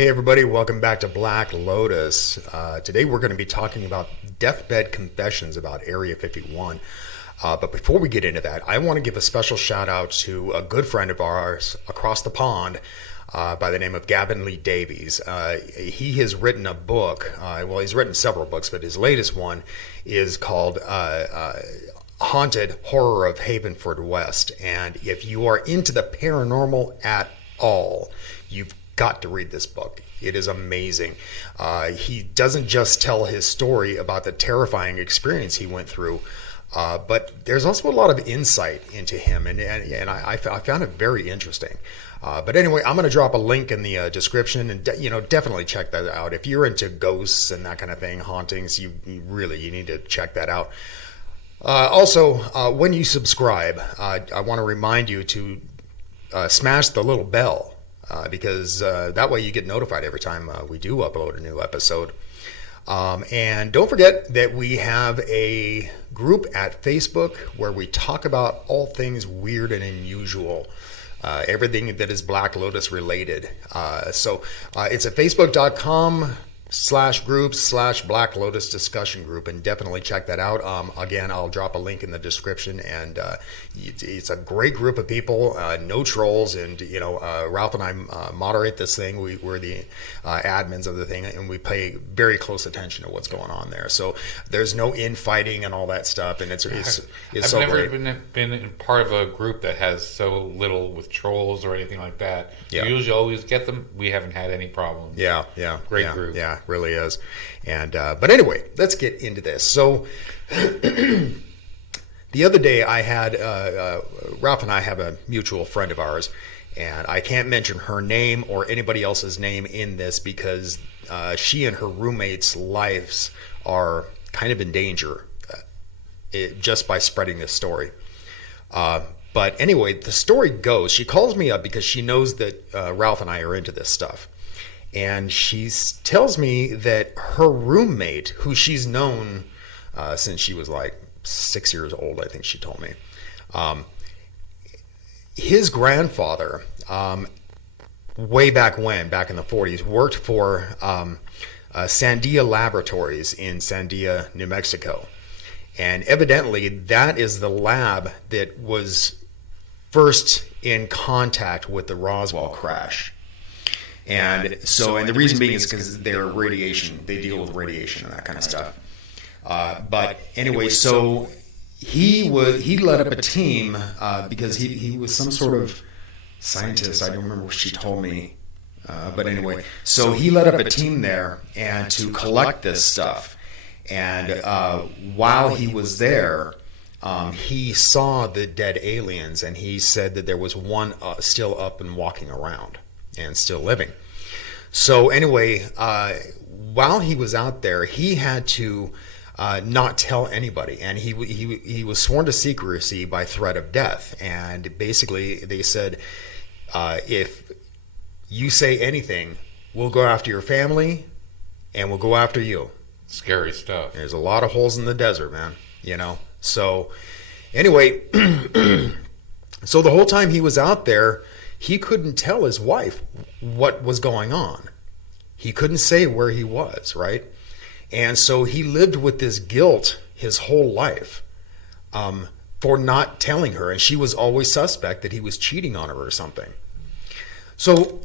Hey everybody, welcome back to Black Lotus. Today we're going to be talking about deathbed confessions about Area 51. But before we get into that, I want to give a special shout out to a good friend of ours across the pond by the name of Gavin Lee Davies. He has written a book, he's written several books, but his latest one is called Haunted Horror of Havenfordwest. And if you are into the paranormal at all, you've got to read this book. It is amazing. He doesn't just tell his story about the terrifying experience he went through, but there's also a lot of insight into him, and I found it very interesting. But anyway, I'm going to drop a link in the description, and definitely check that out. If you're into ghosts and that kind of thing, hauntings, you need to check that out. Also, when you subscribe, I want to remind you to smash the little bell. Because that way you get notified every time we do upload a new episode. And don't forget that we have a group at Facebook where we talk about all things weird and unusual, everything that is Black Lotus related. So it's at facebook.com/groups/Black Lotus discussion group, and definitely check that out. Again, I'll drop a link in the description, and it's a great group of people, no trolls, and Ralph and I moderate this thing. We're the admins of the thing, and we pay very close attention to what's going on there. So there's no infighting and all that stuff, and it's I've so never great. been part of a group that has so little with trolls or anything like that. Yeah. You usually always get them. We haven't had any problems. Great group. Yeah, really is. And but anyway, let's get into this. So the other day I had Ralph and I have a mutual friend of ours, and I can't mention her name or anybody else's name in this because she and her roommate's lives are kind of in danger just by spreading this story. But anyway, the story goes, she calls me up because she knows that Ralph and I are into this stuff. And she tells me that her roommate, who she's known since she was like 6 years old, I think she told me, his grandfather, way back when, back in the 40s, worked for Sandia Laboratories in Sandia, New Mexico. And evidently that is the lab that was first in contact with the Roswell crash. And the reason being is because they're radiation, they deal with radiation and that kind of stuff. But anyway, so he led up a team because he was some sort of scientist. I don't remember what she told me. But anyway, so he led up a team there and to collect this stuff. And while he was there, he saw the dead aliens, and he said that there was one still up and walking around and still living. So anyway, while he was out there, he had to not tell anybody, and he was sworn to secrecy by threat of death. And basically, they said, if you say anything, we'll go after your family, and we'll go after you. Scary stuff. There's a lot of holes in the desert, man. So anyway, so the whole time he was out there, he couldn't tell his wife what was going on. He couldn't say where he was, right? And so he lived with this guilt his whole life for not telling her. And she was always suspect that he was cheating on her or something. So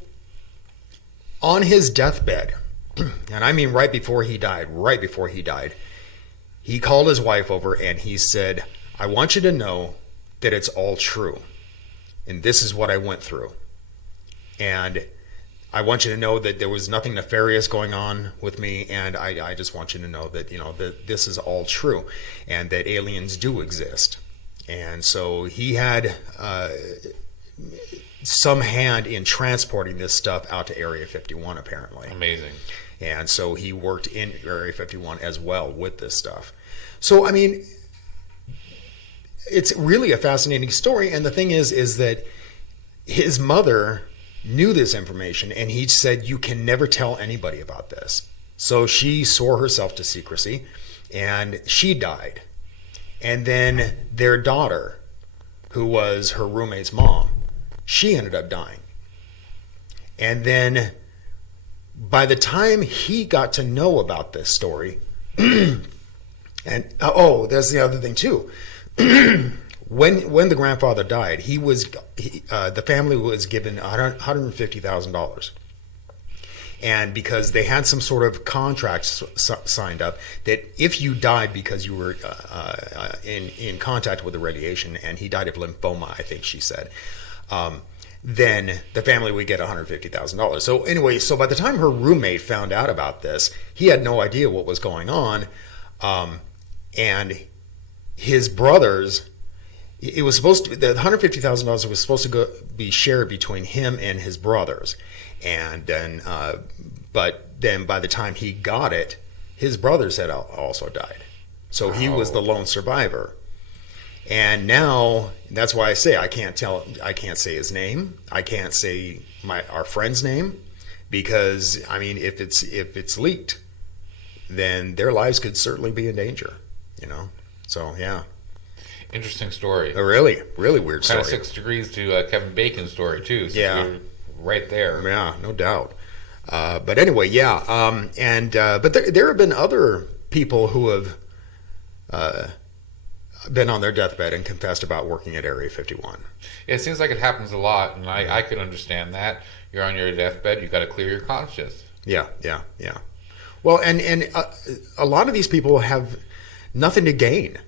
on his deathbed, and I mean right before he died, he called his wife over and he said, I want you to know that it's all true. And this is what I went through. And I want you to know that there was nothing nefarious going on with me. And I just want you to know that, that this is all true and that aliens do exist. And so he had some hand in transporting this stuff out to Area 51, apparently. Amazing. And so he worked in Area 51 as well with this stuff. So, I mean, it's really a fascinating story. And the thing is that his mother knew this information, and he said, you can never tell anybody about this. So she swore herself to secrecy, and she died. And then their daughter, who was her roommate's mom, she ended up dying. And then by the time he got to know about this story, and there's the other thing too. When the grandfather died, the family was given $150,000. And because they had some sort of contract signed up that if you died because you were in contact with the radiation, and he died of lymphoma, I think she said, then the family would get $150,000. So anyway, so by the time her roommate found out about this, he had no idea what was going on, and his brothers. It was supposed to the $150,000 was supposed to be shared between him and his brothers, and then but then by the time he got it, his brothers had also died, so he was the lone survivor. And now that's why I say I can't say his name, I can't say our friend's name, because I mean if it's leaked, then their lives could certainly be in danger, So yeah. Interesting story. A really, really weird story. Kind of 6 degrees to Kevin Bacon's story too. So yeah, you're right there. Yeah, no doubt. But anyway, yeah. But there have been other people who have been on their deathbed and confessed about working at Area 51. It seems like it happens a lot, and I can understand that. You're on your deathbed, you got to clear your conscience. Yeah. Well, and a lot of these people have nothing to gain.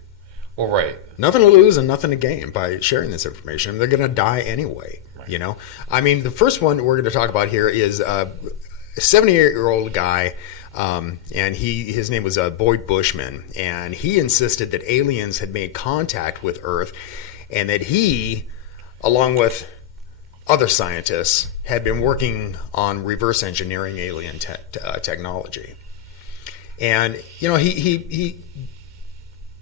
Well, right. Nothing to lose and nothing to gain by sharing this information. They're going to die anyway, right. I mean, the first one we're going to talk about here is a 78-year-old guy, and his name was Boyd Bushman, and he insisted that aliens had made contact with Earth, and that he, along with other scientists, had been working on reverse engineering alien technology. And, he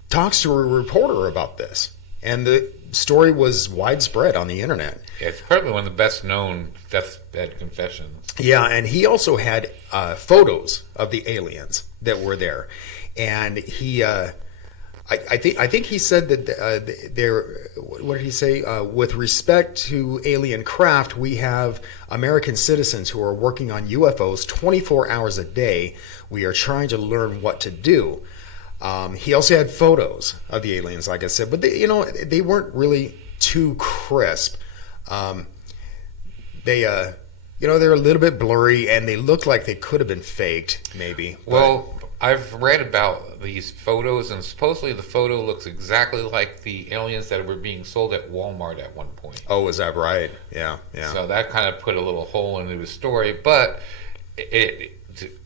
talks to a reporter about this, and the story was widespread on the internet. Yeah, it's probably one of the best known deathbed confessions. Yeah, and he also had photos of the aliens that were there, and he, I think he said that there. What did he say? With respect to alien craft, we have American citizens who are working on UFOs 24 hours a day. We are trying to learn what to do. He also had photos of the aliens, like I said, but they weren't really too crisp. They're a little bit blurry, and they look like they could have been faked, maybe. Well, I've read about these photos, and supposedly the photo looks exactly like the aliens that were being sold at Walmart at one point. Oh, is that right? Yeah. So that kind of put a little hole into his story, but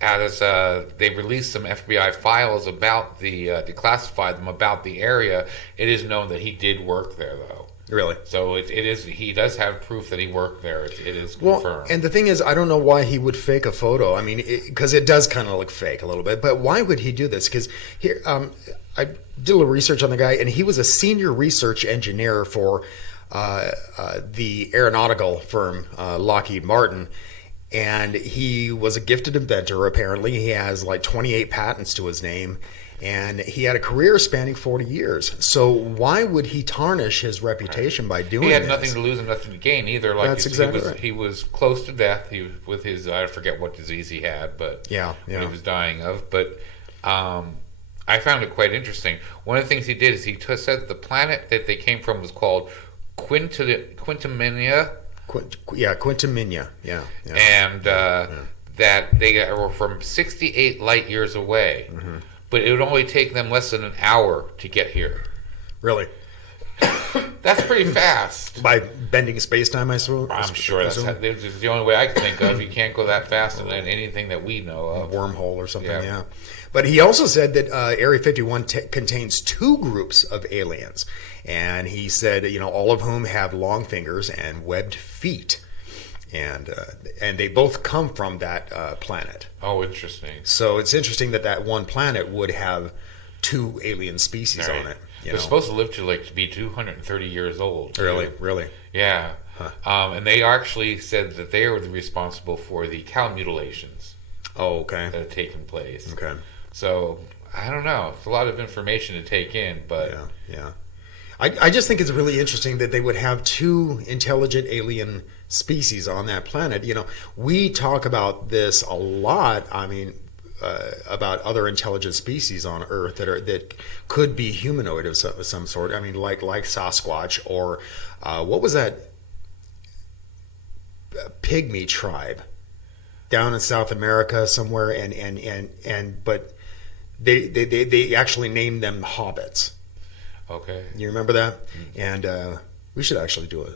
as they released some FBI files about declassified them about the area, it is known that he did work there, though. Really? So it is. He does have proof that he worked there. It is confirmed. Well, and the thing is, I don't know why he would fake a photo. I mean, because it does kind of look fake a little bit. But why would he do this? Because here, I did a little research on the guy, and he was a senior research engineer for the aeronautical firm Lockheed Martin. And he was a gifted inventor, apparently. He has like 28 patents to his name. And he had a career spanning 40 years. So why would he tarnish his reputation by doing this? He had nothing to lose and nothing to gain either. Like That's exactly right. He was close to death. He was with his, I forget what disease he had, but yeah. What he was dying of. But I found it quite interesting. One of the things he did is he said the planet that they came from was called Quintamania. Quintamania. Yeah. And that they were from 68 light years away. Mm-hmm. But it would only take them less than an hour to get here. Really? That's pretty fast. By bending space-time, I suppose? I'm sure that's the only way I can think of. You can't go that fast in anything that we know of. A wormhole or something, yeah. But he also said that Area 51 contains 2 groups of aliens. And he said, all of whom have long fingers and webbed feet. And they both come from that planet. Oh, interesting. So it's interesting that one planet would have 2 alien species on it. They're supposed to live to be 230 years old. Really? Yeah. Huh. And they actually said that they were responsible for the cow mutilations. Oh, okay. That had taken place. Okay. So I don't know. It's a lot of information to take in, but yeah. I just think it's really interesting that they would have two intelligent alien species on that planet. We talk about this a lot. I mean, about other intelligent species on Earth that could be humanoid of some sort. I mean, like Sasquatch, or what was that pygmy tribe down in South America somewhere? But they actually named them hobbits. Okay. You remember that? And we should actually do a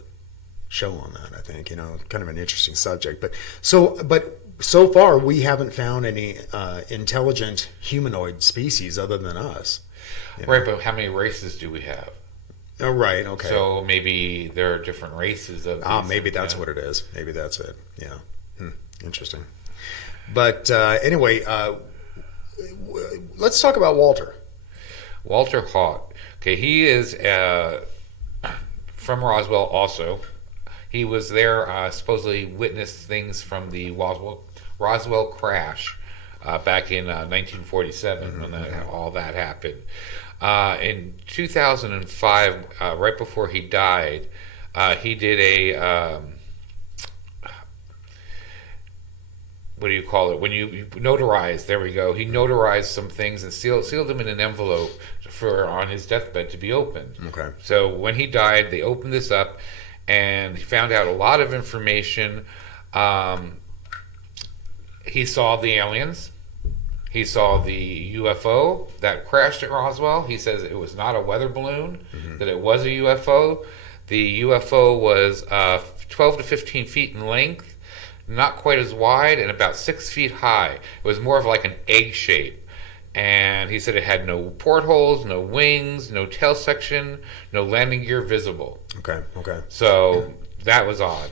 show on that, I think. Kind of an interesting subject. But so far, we haven't found any intelligent humanoid species other than us. Right, but how many races do we have? Oh, right, okay. So maybe there are different races of these. Maybe that's what it is. Maybe that's it. Yeah. Interesting. But anyway, let's talk about Walter. Walter Haut. Okay, he is from Roswell also. He was there, supposedly witnessed things from the Roswell crash back in 1947 when all that happened. In 2005, right before he died, he did a... what do you call it? When you notarize, there we go. He notarized some things and sealed them in an envelope on his deathbed to be opened. Okay. So when he died, they opened this up, and he found out a lot of information. He saw the aliens. He saw the UFO that crashed at Roswell. He says it was not a weather balloon, that it was a UFO. The UFO was 12 to 15 feet in length, not quite as wide, and about 6 feet high. It was more of like an egg shape. And he said it had no portholes, no wings, no tail section, no landing gear visible. Okay. So that was odd.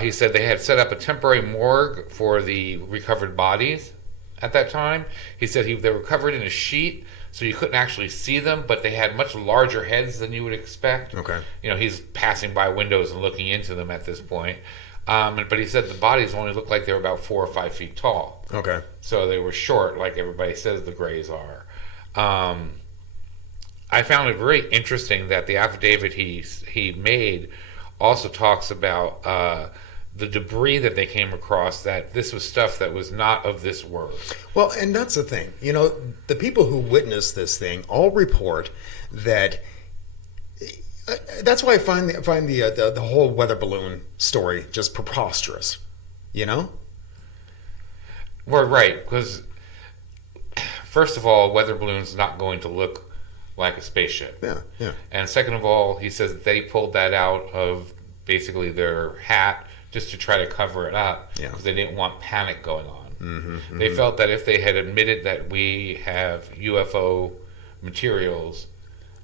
He said they had set up a temporary morgue for the recovered bodies at that time. He said they were covered in a sheet, so you couldn't actually see them, but they had much larger heads than you would expect. Okay. He's passing by windows and looking into them at this point. But he said the bodies only looked like they were about 4 or 5 feet tall. Okay. So they were short, like everybody says the Greys are. I found it very interesting that the affidavit he made also talks about the debris that they came across, that this was stuff that was not of this world. Well, and that's the thing. The people who witnessed this thing all report that... That's why I find the whole weather balloon story just preposterous, Well, right, because first of all, a weather balloon's not going to look like a spaceship. Yeah. And second of all, he says that they pulled that out of basically their hat just to try to cover it up because they didn't want panic going on. They felt that if they had admitted that we have UFO materials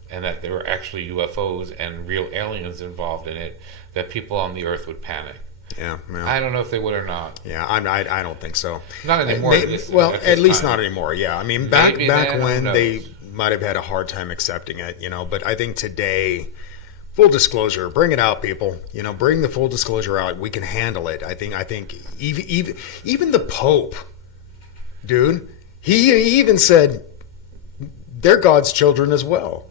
and that there were actually UFOs and real aliens involved in it, that people on the Earth would panic. Yeah. I don't know if they would or not. Yeah, I don't think so. Not anymore. At least not anymore. Yeah, I mean, back when they might have had a hard time accepting it, But I think today, full disclosure, bring it out, people. Bring the full disclosure out. We can handle it. I think even the Pope, dude, he even said they're God's children as well.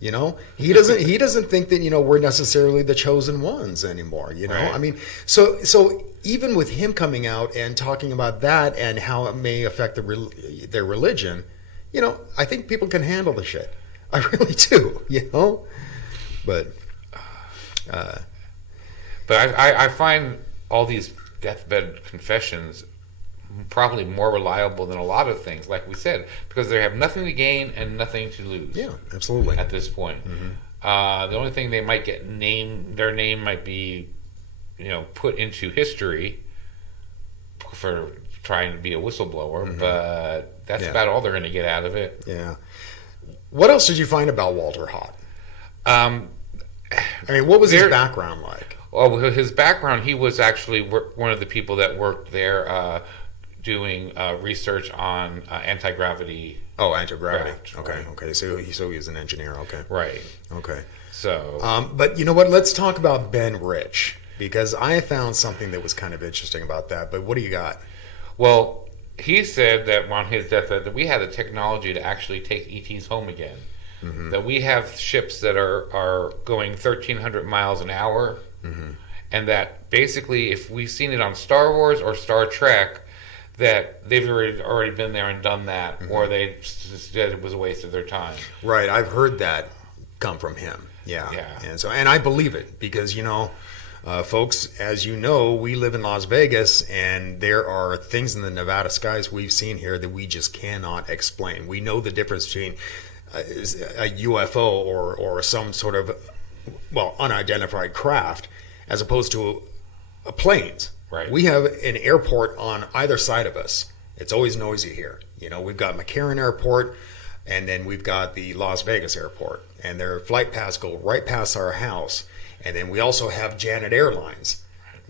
He doesn't think that we're necessarily the chosen ones anymore. Right. I mean, so even with him coming out and talking about that and how it may affect their religion, I think people can handle the shit. I really do. But I find all these deathbed confessions probably more reliable than a lot of things, like we said, because they have nothing to gain and nothing to lose. Yeah, absolutely. At this point, the only thing they might get their name might be, put into history for trying to be a whistleblower, but that's about all they're going to get out of it. Yeah. What else did you find about Walter Haut? I mean, what was his background like? Well, his background, he was actually one of the people that worked there doing research on anti-gravity. Oh, anti-gravity. Craft, okay, right. okay. So he was an engineer. Okay. Right. Okay. So. But you know what? Let's talk about Ben Rich, because I found something that was kind of interesting about that. But what do you got? Well, he said that on his deathbed that we had the technology to actually take ETs home again. that we have ships that are going 1,300 miles an hour, and that basically if we've seen it on Star Wars or Star Trek, that they've already been there and done that, or they just said it was a waste of their time. Right, I've heard that come from him. Yeah. And I believe it because, folks, as you know, we live in Las Vegas, and there are things in the Nevada skies we've seen here that we just cannot explain. We know the difference between a UFO or some sort of, unidentified craft as opposed to planes. Right. We have an airport on either side of us. It's always noisy here. We've got McCarran Airport, and then we've got the Las Vegas Airport, and their flight paths go right past our house. And then we also have Janet Airlines,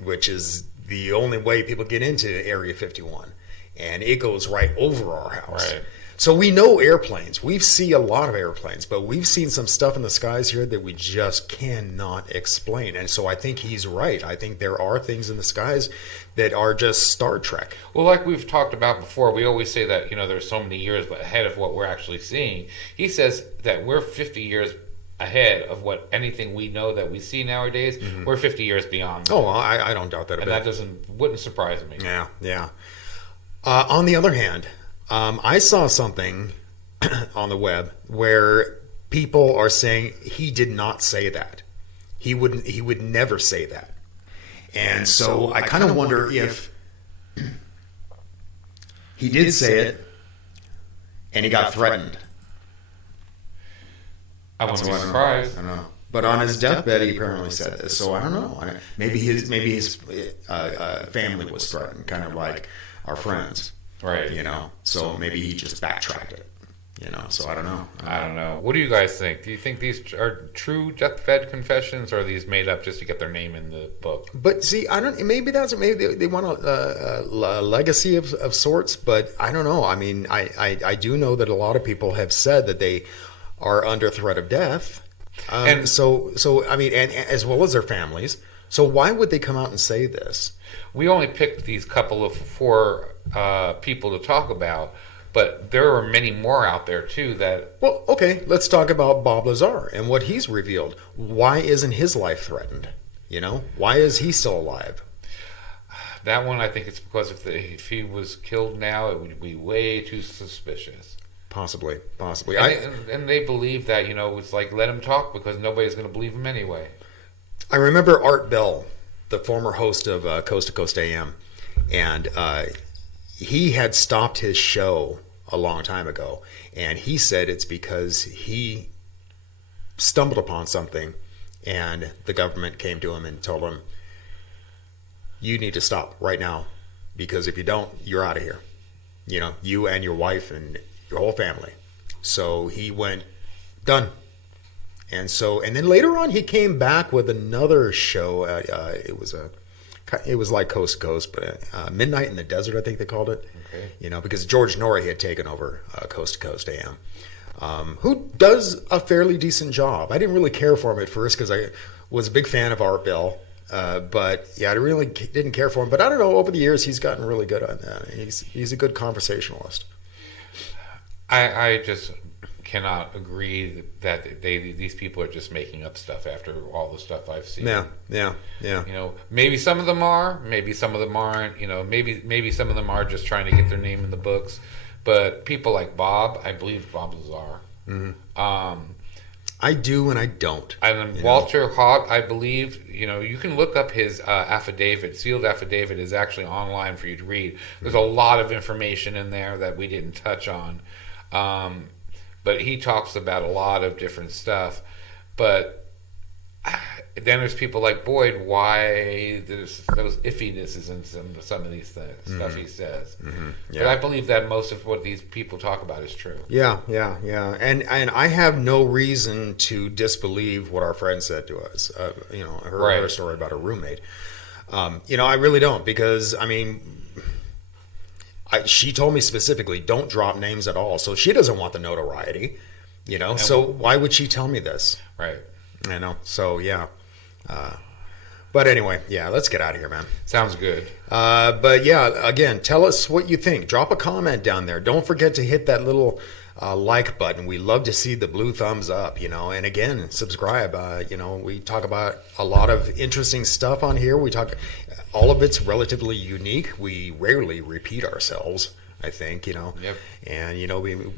which is the only way people get into Area 51. And it goes right over our house. Right. So we know airplanes. We see a lot of airplanes, but we've seen some stuff in the skies here that we just cannot explain. And so I think he's right. I think there are things in the skies that are just Star Trek. Well, like we've talked about before, we always say that, there's so many years ahead of what we're actually seeing. He says that we're 50 years ahead of what anything we know that we see nowadays. We're 50 years beyond that. Oh, I don't doubt that a bit. And that wouldn't surprise me. Yeah. On the other hand, I saw something on the web where people are saying he did not say that. He would never say that. And so I kind of wonder if he did say it and he got threatened. I wouldn't be surprised. I don't know. But on his deathbed, he apparently said this. So I don't know. Maybe his family was threatened, kind of like our friends. Right. So maybe he just backtracked it. So I don't know. I don't know. What do you guys think? Do you think these are true deathbed confessions, or are these made up just to get their name in the book? But see, I don't. Maybe they want a legacy of sorts. But I don't know. I mean, I do know that a lot of people have said that they are under threat of death. And so I mean, and as well as their families. So why would they come out and say this? We only picked these couple of four people to talk about, but there are many more out there too that... Well, okay, let's talk about Bob Lazar and what he's revealed. Why isn't his life threatened? Why is he still alive? That one, I think it's because if he was killed now, it would be way too suspicious. Possibly. And they believe that, it's like, let him talk because nobody's going to believe him anyway. I remember Art Bell, the former host of Coast to Coast AM, and he had stopped his show a long time ago, and he said it's because he stumbled upon something, and the government came to him and told him, you need to stop right now, because if you don't, you're out of here. You and your wife and your whole family. So he went, done. And then later on, he came back with another show. It was like Coast to Coast, but Midnight in the Desert, I think they called it. Okay. Because George Norrie had taken over Coast to Coast AM, who does a fairly decent job. I didn't really care for him at first because I was a big fan of Art Bell. But yeah, I really didn't care for him. But I don't know, over the years, he's gotten really good on that. He's a good conversationalist. I just cannot agree that these people are just making up stuff after all the stuff I've seen. Yeah. Maybe some of them are, maybe some of them aren't. Maybe some of them are just trying to get their name in the books. But people like Bob, I believe Bob Lazar. Mm-hmm. I do and I don't. And then Walter Haut, I believe, you can look up his affidavit. Sealed affidavit is actually online for you to read. There's a lot of information in there that we didn't touch on. But he talks about a lot of different stuff. But then there's people like Boyd, why there's those iffinesses in some of these things, stuff he says. Mm-hmm. Yeah. But I believe that most of what these people talk about is true. Yeah. And I have no reason to disbelieve what our friend said to us. Her story about her roommate. I really don't, because she told me specifically, don't drop names at all. So she doesn't want the notoriety, So why would she tell me this? Right. So yeah. But anyway, yeah, let's get out of here, man. Sounds good. But yeah, again, tell us what you think. Drop a comment down there. Don't forget to hit that little like button. We love to see the blue thumbs up, and again, subscribe. We talk about a lot of interesting stuff on here. All of it's relatively unique. We rarely repeat ourselves, I think, Yep. And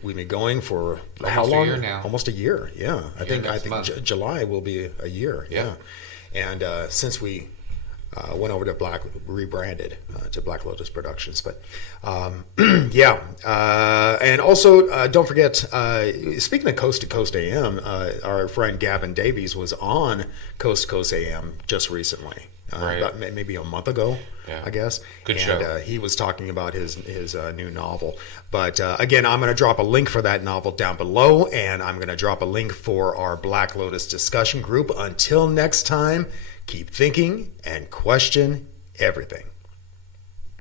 we've been going for Almost how long? a year now. Almost a year. Yeah, I think month. July will be a year. Yeah. And since we went over to rebranded to Black Lotus Productions, but yeah. And also don't forget. Speaking of Coast to Coast AM, our friend Gavin Davies was on Coast to Coast AM just recently. Right. About maybe a month ago, Yeah. I guess. Good and, show. He was talking about his new novel. But again, I'm going to drop a link for that novel down below, and I'm going to drop a link for our Black Lotus discussion group. Until next time, keep thinking and question everything.